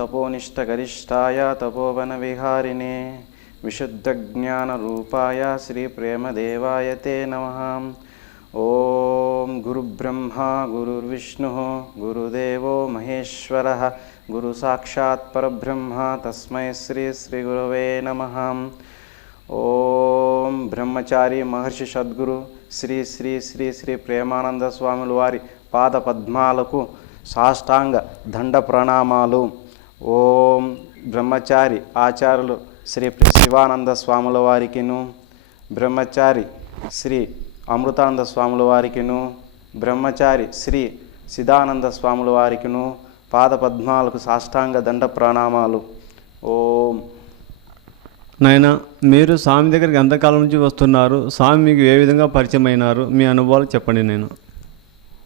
సర్వోపనిష్టగరిష్టాయ తపోవనవిహారిణే విశుద్ధజ్ఞానరూపాయ శ్రీప్రేమదేవాయ తే నమ. ఓం గురుబ్రహ్మ గురుర్విష్ణు గురుదేవో మహేశ్వర. గురు సాక్షాత్ పరబ్రహ్మ తస్మై శ్రీ శ్రీ గురవే నమ. ఓం బ్రహ్మచారి మహర్షి సద్గురు శ్రీ శ్రీ శ్రీ శ్రీ ప్రేమానంద స్వాముల వారి పాద పద్మాలకు సాష్టాంగ దండ ప్రణామాలు ఓం బ్రహ్మచారి ఆచార్యులు శ్రీ శివానంద స్వాముల వారికిను బ్రహ్మచారి శ్రీ అమృతానంద స్వాముల వారికిను బ్రహ్మచారి శ్రీ సిదానంద స్వాముల వారికిను పాద పద్మాలకు సాష్టాంగ దండ ప్రణామాలు. ఓం. నాయన మీరు స్వామి దగ్గరికి ఎంతకాలం నుంచి వస్తున్నారు? స్వామి మీకు ఏ విధంగా పరిచయం అయినారు మీ అనుభవాలు చెప్పండి నేను.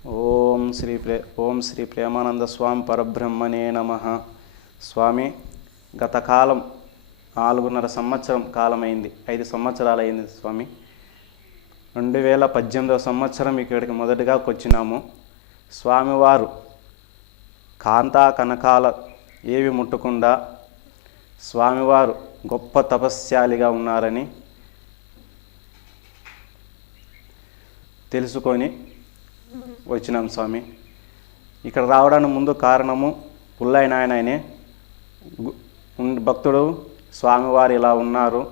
ఓం శ్రీ ప్రే ఓం శ్రీ ప్రేమానంద స్వామి పరబ్రహ్మణే నమ. స్వామి గతకాలం నాలుగున్నర సంవత్సరం కాలమైంది. ఐదు సంవత్సరాలు అయింది స్వామి. రెండు వేల పద్దెనిమిదవ సంవత్సరం ఇక్కడికి మొదటిగా వచ్చినాము స్వామివారు కాంతా కనకాల ఏవి ముట్టకుండా స్వామివారు గొప్ప తపస్శాలిగా ఉన్నారని తెలుసుకొని వచ్చినాం స్వామి. ఇక్కడ రావడానికి ముందు కారణము పుల్లైన ఆయననే భక్తుడు స్వామివారు ఇలా ఉన్నారు.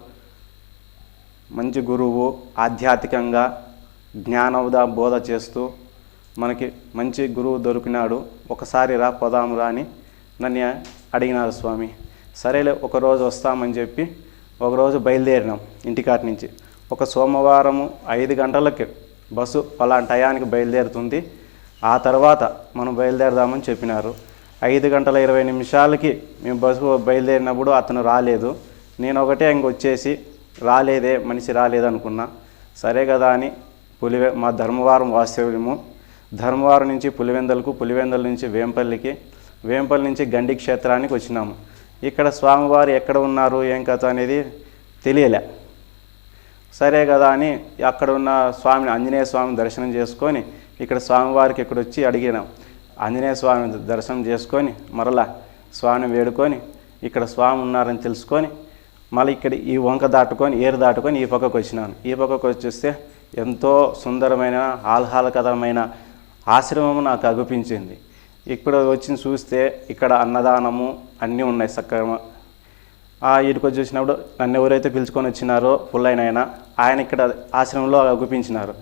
మంచి గురువు ఆధ్యాత్మికంగా జ్ఞానోద బోధ చేస్తూ మనకి మంచి గురువు దొరికినాడు. ఒకసారి రా పోదాము రా అని నన్ను అడిగినారు స్వామి. సరేలే ఒకరోజు వస్తామని చెప్పి ఒకరోజు బయలుదేరినాం ఇంటికాటి నుంచి. ఒక సోమవారము ఐదు గంటలకి బస్సు పలానా టయానికి బయలుదేరుతుంది. ఆ తర్వాత మనం బయలుదేరదామని చెప్పినారు. ఐదు గంటల ఇరవై నిమిషాలకి మేము బస్సు బయలుదేరినప్పుడు అతను రాలేదు. నేను ఒకటే ఇంక వచ్చేసి రాలేదే మనిషి రాలేదనుకున్నా సరే కదా అని పులివె మా ధర్మవరం వాస్తవ్యము. ధర్మవరం నుంచి పులివెందలకు పులివెందల నుంచి వేంపల్లికి వేంపల్లి నుంచి గండి క్షేత్రానికి వచ్చినాము. ఇక్కడ స్వామివారు ఎక్కడ ఉన్నారు ఏం కథ అనేది తెలియలే. సరే కదా అని అక్కడ ఉన్న స్వామిని ఆంజనేయ స్వామిని దర్శనం చేసుకొని ఇక్కడ స్వామివారికి ఇక్కడ వచ్చి అడిగినాం. ఆంజనేయ స్వామి దర్శనం చేసుకొని మరలా స్వామిని వేడుకొని ఇక్కడ స్వామి ఉన్నారని తెలుసుకొని మళ్ళీ ఇక్కడ ఈ వంక దాటుకొని ఏరు దాటుకొని ఈ పక్కకు వచ్చినాను. ఈ పక్కకు వచ్చేస్తే ఎంతో సుందరమైన ఆహ్లాదకరమైన ఆశ్రమము నాకు అగుపించింది. ఇక్కడ వచ్చి చూస్తే ఇక్కడ అన్నదానము అన్నీ ఉన్నాయి సక్రమ. ఆ ఇటుకొచ్చి చూసినప్పుడు నన్ను ఎవరైతే పిలుచుకొని వచ్చినారో పుల్లైన ఆయన ఇక్కడ ఆశ్రమంలో అగుపించినారు.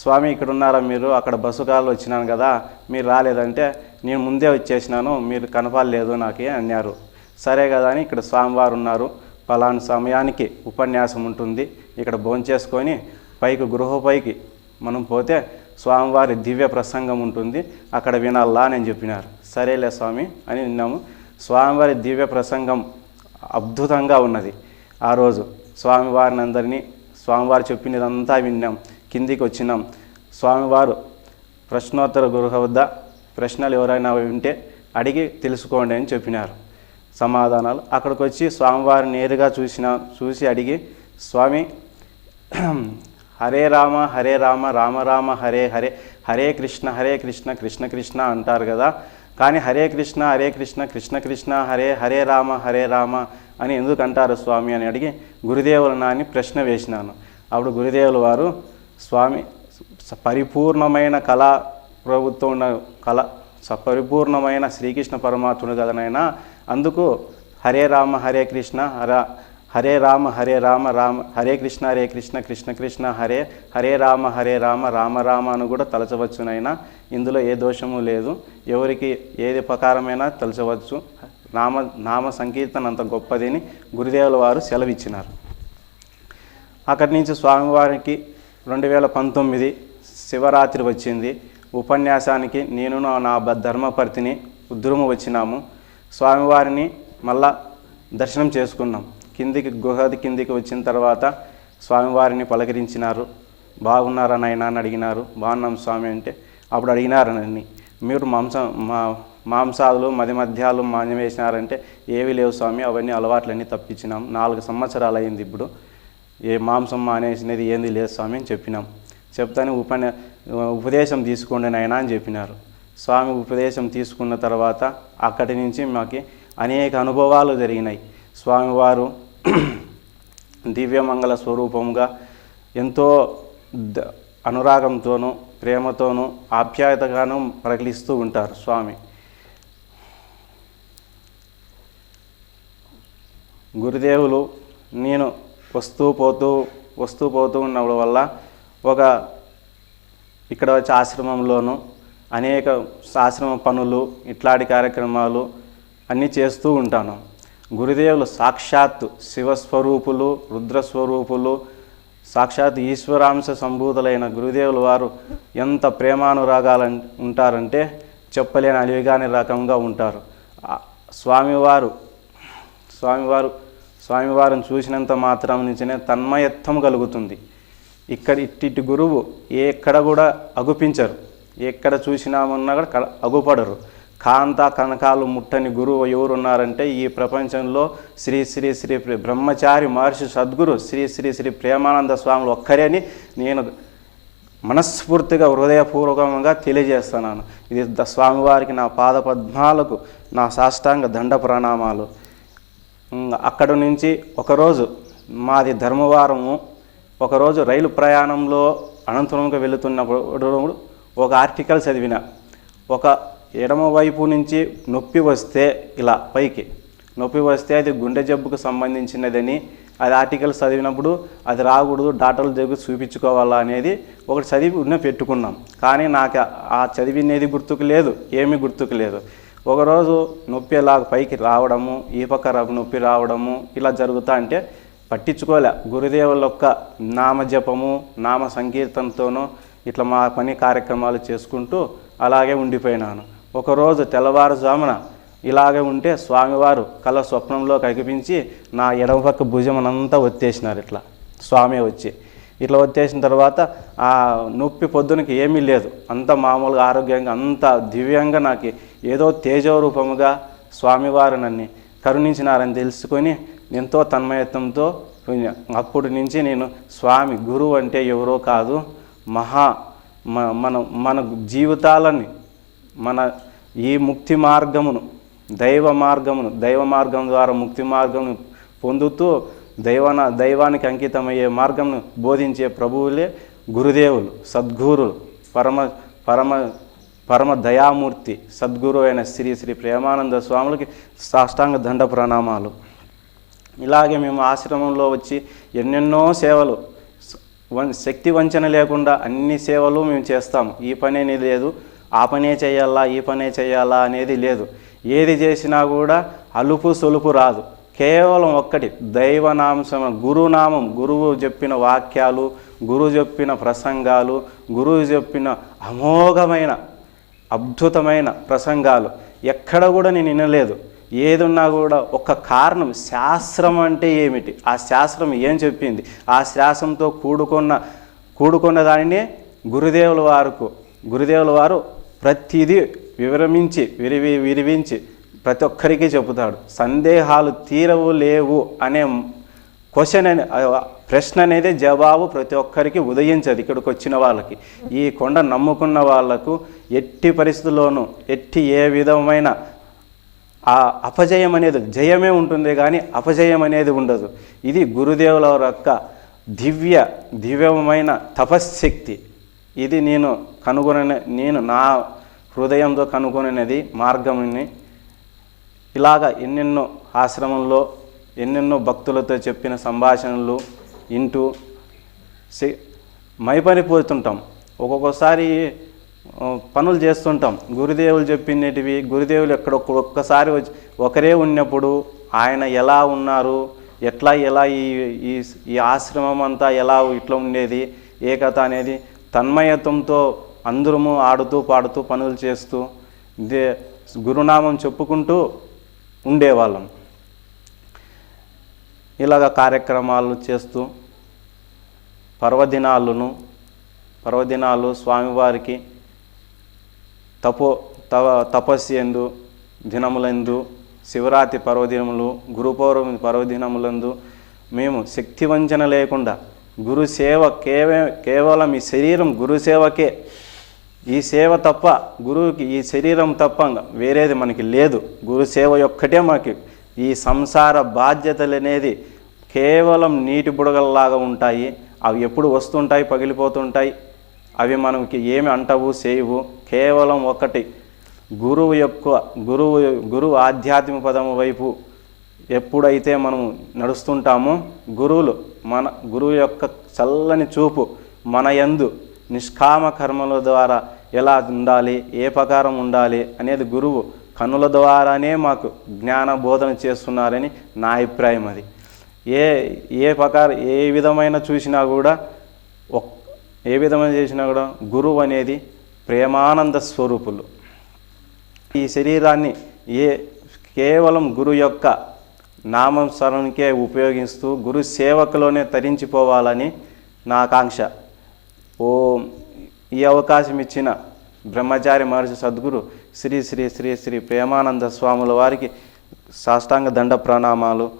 స్వామి ఇక్కడ ఉన్నారా మీరు? అక్కడ బస్సు కాళ్ళు వచ్చినాను కదా మీరు రాలేదంటే నేను ముందే వచ్చేసినాను మీరు కనపాలేదు నాకు అన్నారు. సరే కదా అని ఇక్కడ స్వామివారు ఉన్నారు. పలాను సమయానికి ఉపన్యాసం ఉంటుంది. ఇక్కడ భోంచేసుకొని పైకి గృహపైకి మనం పోతే స్వామివారి దివ్య ప్రసంగం ఉంటుంది. అక్కడ వినాలా అని చెప్పినారు. సరేలే స్వామి అని విన్నాము. స్వామివారి దివ్య ప్రసంగం అద్భుతంగా ఉన్నది. ఆ రోజు స్వామివారిని అందరినీ స్వామివారు చెప్పినదంతా విన్నాం. కిందికి వచ్చినాం స్వామివారు ప్రశ్నోత్తర గృహ వద్ద ప్రశ్నలు ఎవరైనా ఉంటే అడిగి తెలుసుకోండి అని చెప్పినారు. సమాధానాలు. అక్కడికి వచ్చి స్వామివారిని నేరుగా చూసిన చూసి అడిగి స్వామి హరే రామ హరే రామ రామ రామ హరే హరే హరే కృష్ణ హరే కృష్ణ కృష్ణ కృష్ణ అంటారు కదా. కానీ హరే కృష్ణ హరే కృష్ణ కృష్ణ కృష్ణ హరే హరే రామ హరే రామ అని ఎందుకు అంటారు స్వామి అని అడిగి గురుదేవుల నాని ప్రశ్న వేసినాను. అప్పుడు గురుదేవుల వారు స్వామి పరిపూర్ణమైన కళా ప్రభుత్వం ఉన్న కళ స- పరిపూర్ణమైన శ్రీకృష్ణ పరమాత్ముడు కదనైనా అందుకు హరే రామ హరే కృష్ణ హర హరే రామ హరే రామ రామ హరే కృష్ణ హరే కృష్ణ కృష్ణ కృష్ణ హరే హరే రామ హరే రామ రామ రామ అని కూడా తలచవచ్చునైనా ఇందులో ఏ దోషము లేదు. ఎవరికి ఏది ప్రకారమైనా తలచవచ్చు. నామ నామ సంకీర్తన అంత గొప్పదని గురుదేవుల వారు సెలవిచ్చినారు. అక్కడి నుంచి స్వామివారికి రెండు వేల పంతొమ్మిది శివరాత్రి వచ్చింది. ఉపన్యాసానికి నేను నా ధర్మపర్తిని ఉద్రుము వచ్చినాము. స్వామివారిని మళ్ళా దర్శనం చేసుకున్నాం. కిందికి గుహది కిందికి వచ్చిన తర్వాత స్వామివారిని పలకరించినారు. బాగున్నారా నాయనా? అని అడిగినారు. బాగున్నాం స్వామి అంటే అప్పుడు అడిగినారు నన్ను. మీరు మాంసం మా మాంసాలు మది మధ్యాలు మాన్యం వేసినారంటే ఏవి లేవు స్వామి. అవన్నీ అలవాట్లన్నీ తప్పించినాం. నాలుగు సంవత్సరాలు అయింది ఇప్పుడు. ఏ మాంసం మానేసినది ఏంది లేదు స్వామి అని చెప్పినాం. చెప్తానే ఉపన్య ఉపదేశం తీసుకోండి నాయన అని చెప్పినారు. స్వామి ఉపదేశం తీసుకున్న తర్వాత అక్కడి నుంచి మాకు అనేక అనుభవాలు జరిగినాయి. స్వామివారు దివ్యమంగళ స్వరూపంగా ఎంతో ద- అనురాగంతోనూ ప్రేమతోనూ ఆప్యాయతగాను ప్రకటిస్తూ ఉంటారు స్వామి. గురుదేవులు నేను వస్తూ పోతూ వస్తూ పోతూ ఉన్నప్పుడు వల్ల ఒక ఇక్కడ వచ్చే ఆశ్రమంలోనూ అనేక ఆశ్రమ పనులు ఇట్లాంటి కార్యక్రమాలు అన్నీ చేస్తూ ఉంటాను. గురుదేవులు సాక్షాత్తు శివస్వరూపులు రుద్రస్వరూపులు సాక్షాత్ ఈశ్వరాంశ సంభూతులైన గురుదేవులు వారు ఎంత ప్రేమానురాగాలు ఉంటారంటే చెప్పలేని అలివిగాని రకంగా ఉంటారు. స్వామివారు స్వామివారు స్వామివారిని చూసినంత మాత్రం నుంచినే తన్మయత్వం కలుగుతుంది. ఇక్కడ ఇట్టి గురువు ఎక్కడ కూడా అగుపించరు. ఎక్కడ చూసినామన్నా కూడా అగుపడరు. కాంత కనకాలు ముట్టని గురువు ఎవరున్నారంటే ఈ ప్రపంచంలో శ్రీ శ్రీ శ్రీ బ్రహ్మచారి మహర్షి సద్గురు శ్రీ శ్రీ శ్రీ ప్రేమానంద స్వాములు ఒక్కరే అని నేను మనస్ఫూర్తిగా హృదయపూర్వకంగా తెలియజేస్తున్నాను. ఇది ద- స్వామివారికి నా పాద పద్మాలకు నా సాష్టాంగ దండ ప్రణామాలు అక్కడ నుంచి ఒకరోజు మాది ధర్మవారము ఒకరోజు రైలు ప్రయాణంలో అనంతపురంకి వెళుతున్నప్పుడు ఒక ఆర్టికల్ చదివిన. ఒక ఎడమ వైపు నుంచి నొప్పి వస్తే ఇలా పైకి నొప్పి వస్తే అది గుండె జబ్బుకు సంబంధించినదని అది ఆర్టికల్ చదివినప్పుడు అది రాకూడదు డాక్టర్ల దగ్గర చూపించుకోవాలా అనేది ఒకటి చదివి ఉన్న పెట్టుకున్నాం. కానీ నాకు ఆ చదివినేది గుర్తుకు లేదు ఏమీ గుర్తుకు లేదు. ఒకరోజు నొప్పి పైకి రావడము ఈ పక్క రా- నొప్పి రావడము ఇలా జరుగుతా అంటే పట్టించుకోలే. గురుదేవుల యొక్క నామజపము నామ సంకీర్తనతోనూ ఇట్లా మా పని కార్యక్రమాలు చేసుకుంటూ అలాగే ఉండిపోయినాను. ఒకరోజు తెల్లవారుజామున ఇలాగే ఉంటే స్వామివారు కళ స్వప్నంలో కనిపించి నా ఎడమ పక్క భుజమనంతా ఒత్తేసినారు ఇట్లా. స్వామి వచ్చి. ఇట్లా వచ్చేసిన తర్వాత ఆ నొప్పి పొద్దునకి ఏమీ లేదు. అంత మామూలుగా ఆరోగ్యంగా అంత దివ్యంగా నాకు ఏదో తేజోరూపముగా స్వామివారు నన్ను కరుణించినారని తెలుసుకొని ఎంతో తన్మయత్వంతో అప్పటి నుంచి నేను స్వామి గురువు అంటే ఎవరో కాదు. మహా మ- మన మన జీవితాలని మన ఈ ముక్తి మార్గమును దైవ మార్గమును దైవ మార్గం ద్వారా ముక్తి మార్గమును పొందుతూ దైవన దైవానికి అంకితమయ్యే మార్గంను బోధించే ప్రభువులే గురుదేవులు సద్గురులు పరమ పరమ పరమ దయామూర్తి సద్గురు అయిన శ్రీ శ్రీ ప్రేమానంద స్వాములకి సాష్టాంగ దండ ప్రణామాలు. ఇలాగే మేము ఆశ్రమంలో వచ్చి ఎన్నెన్నో సేవలు వం- శక్తి వంచన లేకుండా అన్ని సేవలు మేము చేస్తాము. ఈ పని అనేది లేదు ఆ పనే చేయాలా ఈ పనే చేయాలా అనేది లేదు. ఏది చేసినా కూడా అలుపు సొలుపు రాదు. కేవలం ఒక్కటి దైవనాంశం గురునామం గురువు చెప్పిన వాక్యాలు గురువు చెప్పిన ప్రసంగాలు గురువు చెప్పిన అమోఘమైన అద్భుతమైన ప్రసంగాలు. ఎక్కడ కూడా నేను వినలేదు. ఏదున్నా కూడా ఒక కారణం శాస్త్రం అంటే ఏమిటి? ఆ శాస్త్రం ఏం చెప్పింది? ఆ శాస్త్రంతో కూడుకున్న కూడుకున్న దానినే గురుదేవుల వారుకు గురుదేవుల వారు ప్రతిదీ వివరమించి విరివి విరివించి ప్రతి ఒక్కరికి చెబుతాడు. సందేహాలు తీరవు లేవు అనే క్వశ్చన్ అనే ప్రశ్న అనేది జవాబు ప్రతి ఒక్కరికి ఉదయించదు ఇక్కడికి వచ్చిన వాళ్ళకి. ఈ కొండ నమ్ముకున్న వాళ్ళకు ఎట్టి పరిస్థితుల్లోనూ ఎట్టి ఏ విధమైన ఆ అపజయం అనేది జయమే ఉంటుంది కానీ అపజయం అనేది ఉండదు. ఇది గురుదేవుల యొక్క దివ్య దివ్యమైన తపశ్శక్తి. ఇది నేను కనుగొన నేను నా హృదయంతో కనుగొనినది మార్గంని ఇలాగ ఎన్నెన్నో ఆశ్రమంలో ఎన్నెన్నో భక్తులతో చెప్పిన సంభాషణలు వింటూ సి- మైపనిపోతుంటాం. ఒక్కొక్కసారి పనులు చేస్తుంటాం. గురుదేవులు చెప్పినటివి గురుదేవులు ఎక్కడ ఒక్కసారి వచ్చి ఒకరే ఉన్నప్పుడు ఆయన ఎలా ఉన్నారు ఎట్లా ఎలా ఈ ఈ ఆశ్రమం అంతా ఎలా ఇట్లా ఉండేది ఏకత అనేది తన్మయత్వంతో అందరము ఆడుతూ పాడుతూ పనులు చేస్తూ దే గురునామం చెప్పుకుంటూ ఉండేవాళ్ళం. ఇలాగ కార్యక్రమాలు చేస్తూ పర్వదినాలను పర్వదినాలు స్వామివారికి తపో తవ తపస్సు ఎందు దినములందు శివరాత్రి పర్వదినములు గురుపౌర్ణమి పర్వదినములందు మేము శక్తి వంచన లేకుండా గురు సేవ కేవ కేవలం ఈ శరీరం గురు సేవకే ఈ సేవ తప్ప గురువుకి ఈ శరీరం తప్ప వేరేది మనకి లేదు. గురు సేవ ఒక్కటే మనకి ఈ సంసార బాధ్యతలు అనేది కేవలం నీటి బుడగల్లాగా ఉంటాయి. అవి ఎప్పుడు వస్తుంటాయి పగిలిపోతుంటాయి. అవి మనకి ఏమి అంటవు చేయవు. కేవలం ఒకటి గురువు యొక్క గురువు గురువు ఆధ్యాత్మిక పదము వైపు ఎప్పుడైతే మనం నడుస్తుంటామో గురువులు మన గురువు యొక్క చల్లని చూపు మన యందు నిష్కామ కర్మల ద్వారా ఎలా ఉండాలి ఏ ప్రకారం ఉండాలి అనేది గురువు కనుల ద్వారానే మాకు జ్ఞాన బోధన చేస్తున్నారని నా అభిప్రాయం అది. ఏ ఏ ప్రకారం ఏ విధమైన చూసినా కూడా ఒక్క ఏ విధమైన చేసినా కూడా గురువు అనేది ప్రేమానంద స్వరూపులు. ఈ శరీరాన్ని ఏ కేవలం గురు యొక్క నామం స్మరణకే ఉపయోగిస్తూ గురు సేవకులోనే తరించిపోవాలని నా ఆకాంక్ష. ఓ. ఈ అవకాశం ఇచ్చిన బ్రహ్మచారి మహర్షి సద్గురు శ్రీ శ్రీ శ్రీ శ్రీ ప్రేమానంద స్వాముల వారికి సాష్టాంగ దండ ప్రణామాలు.